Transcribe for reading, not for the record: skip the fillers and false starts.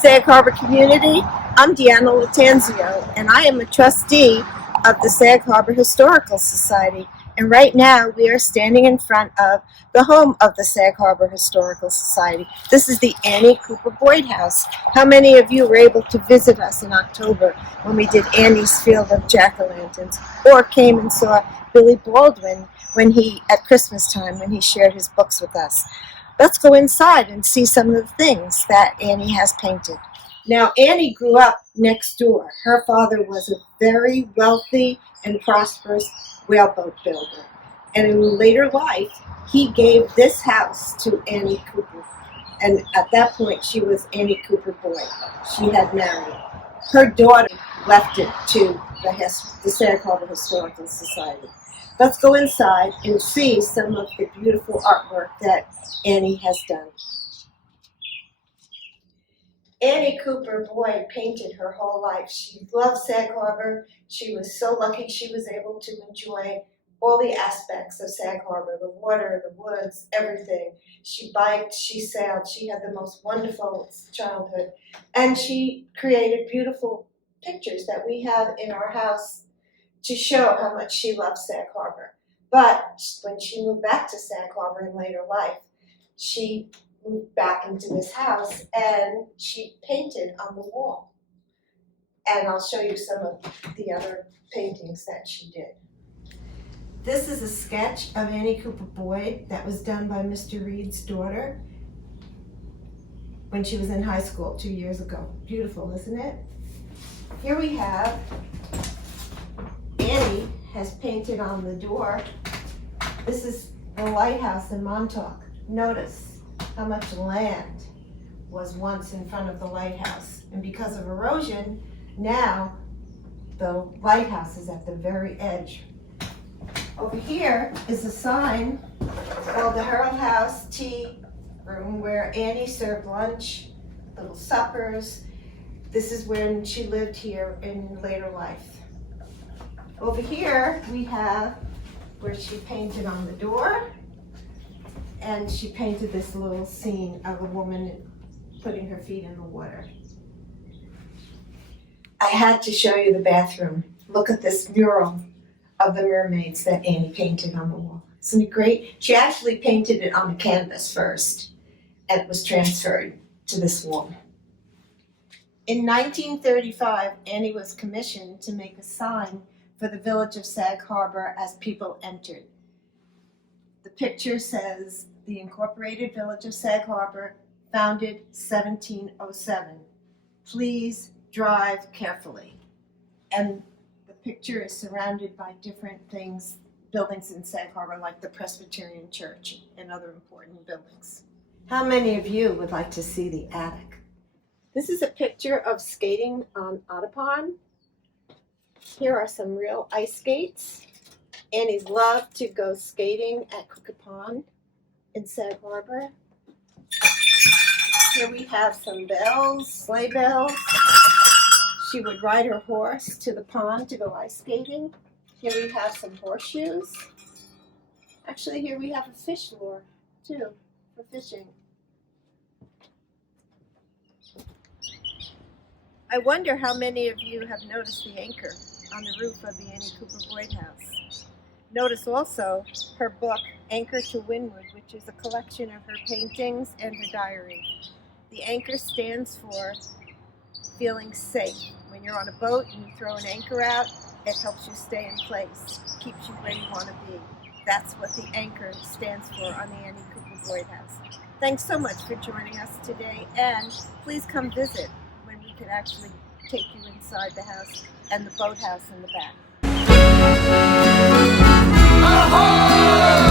Sag Harbor community. I'm Deanna Lattanzio, and I am a trustee of the Sag Harbor Historical Society. And right now we are standing in front of the home of the Sag Harbor Historical Society. This is the Annie Cooper Boyd House. How many of you were able to visit us in October when we did Annie's Field of Jack-o'-lanterns, or came and saw Billy Baldwin at Christmas time when he shared his books with us? Let's go inside and see some of the things that Annie has painted. Now, Annie grew up next door. Her father was a very wealthy and prosperous whaleboat builder. And in later life, he gave this house to Annie Cooper. And at that point, she was Annie Cooper Boyd. She had married. Her daughter left it to the Sag Harbor Historical Society. Let's go inside and see some of the beautiful artwork that Annie has done. Annie Cooper Boyd painted her whole life. She loved Sag Harbor. She was so lucky she was able to enjoy all the aspects of Sag Harbor, the water, the woods, everything. She biked, she sailed, she had the most wonderful childhood. And she created beautiful pictures that we have in our house to show how much she loved Sag Harbor. But when she moved back to Sag Harbor in later life, she moved back into this house and she painted on the wall. And I'll show you some of the other paintings that she did. This is a sketch of Annie Cooper Boyd that was done by Mr. Reed's daughter when she was in high school 2 years ago. Beautiful, isn't it? Here we have Annie has painted on the door. This is the lighthouse in Montauk. Notice how much land was once in front of the lighthouse. And because of erosion, now the lighthouse is at the very edge. Over here is a sign called the Harold House Tea Room, where Annie served lunch, little suppers. This is when she lived here in later life. Over here we have where she painted on the door, and she painted this little scene of a woman putting her feet in the water. I had to show you the bathroom. Look at this mural of the mermaids that Annie painted on the wall. Isn't it great? She actually painted it on the canvas first, and it was transferred to this wall. In 1935, Annie was commissioned to make a sign for the village of Sag Harbor as people entered. The picture says, "The Incorporated Village of Sag Harbor, founded 1707. Please drive carefully." And the picture is surrounded by different things, buildings in Sag Harbor, like the Presbyterian Church and other important buildings. How many of you would like to see the attic? This is a picture of skating on Ottapon. Here are some real ice skates. Annie's loved to go skating at Crooked Pond in Sag Harbor. Here we have some bells, sleigh bells. She would ride her horse to the pond to go ice skating. Here we have some horseshoes. Actually, here we have a fish lure, too, for fishing. I wonder how many of you have noticed the anchor on the roof of the Annie Cooper Boyd House. Notice also her book, Anchor to Windward, which is a collection of her paintings and her diary. The anchor stands for feeling safe. When you're on a boat and you throw an anchor out, it helps you stay in place, keeps you where you want to be. That's what the anchor stands for on the Annie Cooper Boyd House. Thanks so much for joining us today, and please come visit when we can actually take you inside the house and the boathouse in the back. Ahoy!